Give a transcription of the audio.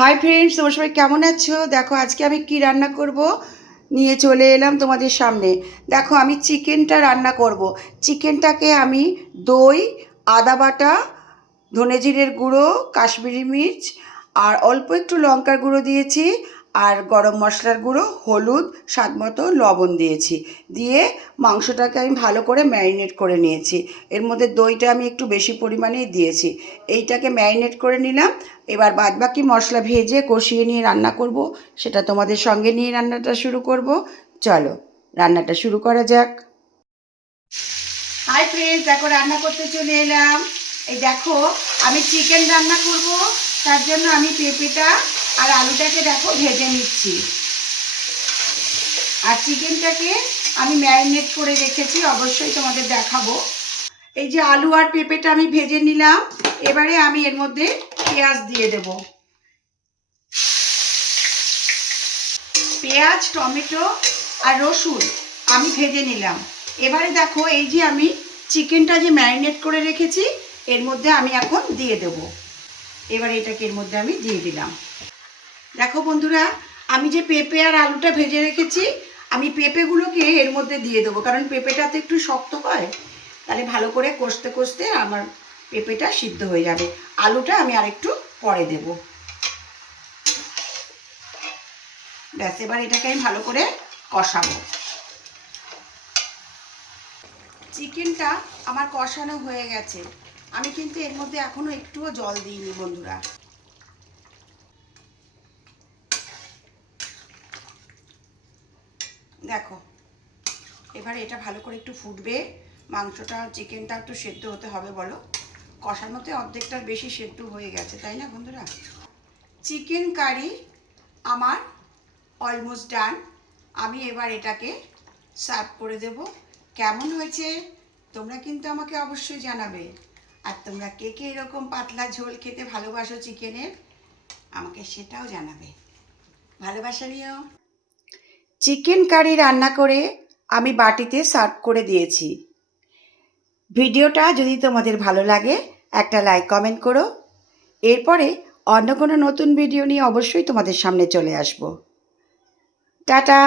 Hi friends, তোমার সবাই কেমন আছো? দেখো আজকে আমি কি রান্না করব নিয়ে চলে এলাম তোমাদের সামনে। দেখো আমি চিকেনটা রান্না করব। চিকেনটাকে আমি দই, আদা বাটা, ধনে জিরের গুঁড়ো, কাশ্মীরি মির্চ আর অল্প একটু লঙ্কার গুঁড়ো দিয়েছি, আর গরম মশলার গুঁড়ো, হলুদ, স্বাদ মতো লবণ দিয়েছি। দিয়ে মাংসটাকে আমি ভালো করে ম্যারিনেট করে নিয়েছি। এর মধ্যে দইটা আমি একটু বেশি পরিমাণেই দিয়েছি। এইটাকে ম্যারিনেট করে নিলাম। এবার বাদবাকি মশলা ভেজে কষিয়ে নিয়ে রান্না করব, সেটা তোমাদের সঙ্গে নিয়ে রান্নাটা শুরু করব। চলো রান্নাটা শুরু করা যাক। হাই ফ্রেন্ডস, দেখো রান্না করতে চলে এলাম। এই দেখো আমি চিকেন রান্না করব, তার জন্য আমি পেঁপেটা আর আলুটাকে দেখো ভেজে নিচ্ছি। আর চিকেনটাকে আমি ম্যারিনেট করে রেখেছি, অবশ্যই তোমাদের দেখাবো। এই যে আলু আর পেঁপেটা আমি ভেজে নিলাম। এবারে আমি এর মধ্যে পেঁয়াজ দিয়ে দেব। পেঁয়াজ, টমেটো আর রসুন আমি ভেজে নিলাম। এবারে দেখো এই যে আমি চিকেনটা যে ম্যারিনেট করে রেখেছি এর মধ্যে আমি এখন দিয়ে দেব। এবার এটাকে এর মধ্যে আমি দিয়ে দিলাম। দেখো বন্ধুরা, আমি যে পেঁপে আর আলুটা ভেজে রেখেছি, আমি পেঁপেগুলোকে এর মধ্যে দিয়ে দেবো, কারণ পেঁপেটা তো একটু শক্ত হয়, তাহলে ভালো করে কষতে কষতে আমার পেঁপেটা সিদ্ধ হয়ে যাবে। আলুটা আমি আরেকটু পরে দেব। ব্যাস, এবার এটাকে আমি ভালো করে কষাবো। চিকেনটা আমার কষানো হয়ে গেছে। আমি কিন্তু এর মধ্যে এখনো একটুও জল দিইনি বন্ধুরা। দেখো এবারে এটা ভালো করে একটু ফুটবে। মাংসটা, চিকেনটা একটু সেদ্ধ হতে হবে বলো। কষানোতে অর্ধেকটার বেশি সেদ্ধ হয়ে গেছে, তাই না বন্ধুরা? চিকেন কারি আমার অলমোস্ট ডান। আমি এবার এটাকে সার্ভ করে দেব। কেমন হয়েছে তোমরা কিন্তু আমাকে অবশ্যই জানাবে। আর তোমরা কে কে এরকম পাতলা ঝোল খেতে ভালোবাসো চিকেনের, আমাকে সেটাও জানাবে। ভালোবাসা নিও। চিকেন কারি রান্না করে আমি বাটিতে সার্ভ করে দিয়েছি। ভিডিওটা যদি তোমাদের ভালো লাগে একটা লাইক কমেন্ট করো। এরপরে অন্য কোনো নতুন ভিডিও নিয়ে অবশ্যই তোমাদের সামনে চলে আসবো। টাটা।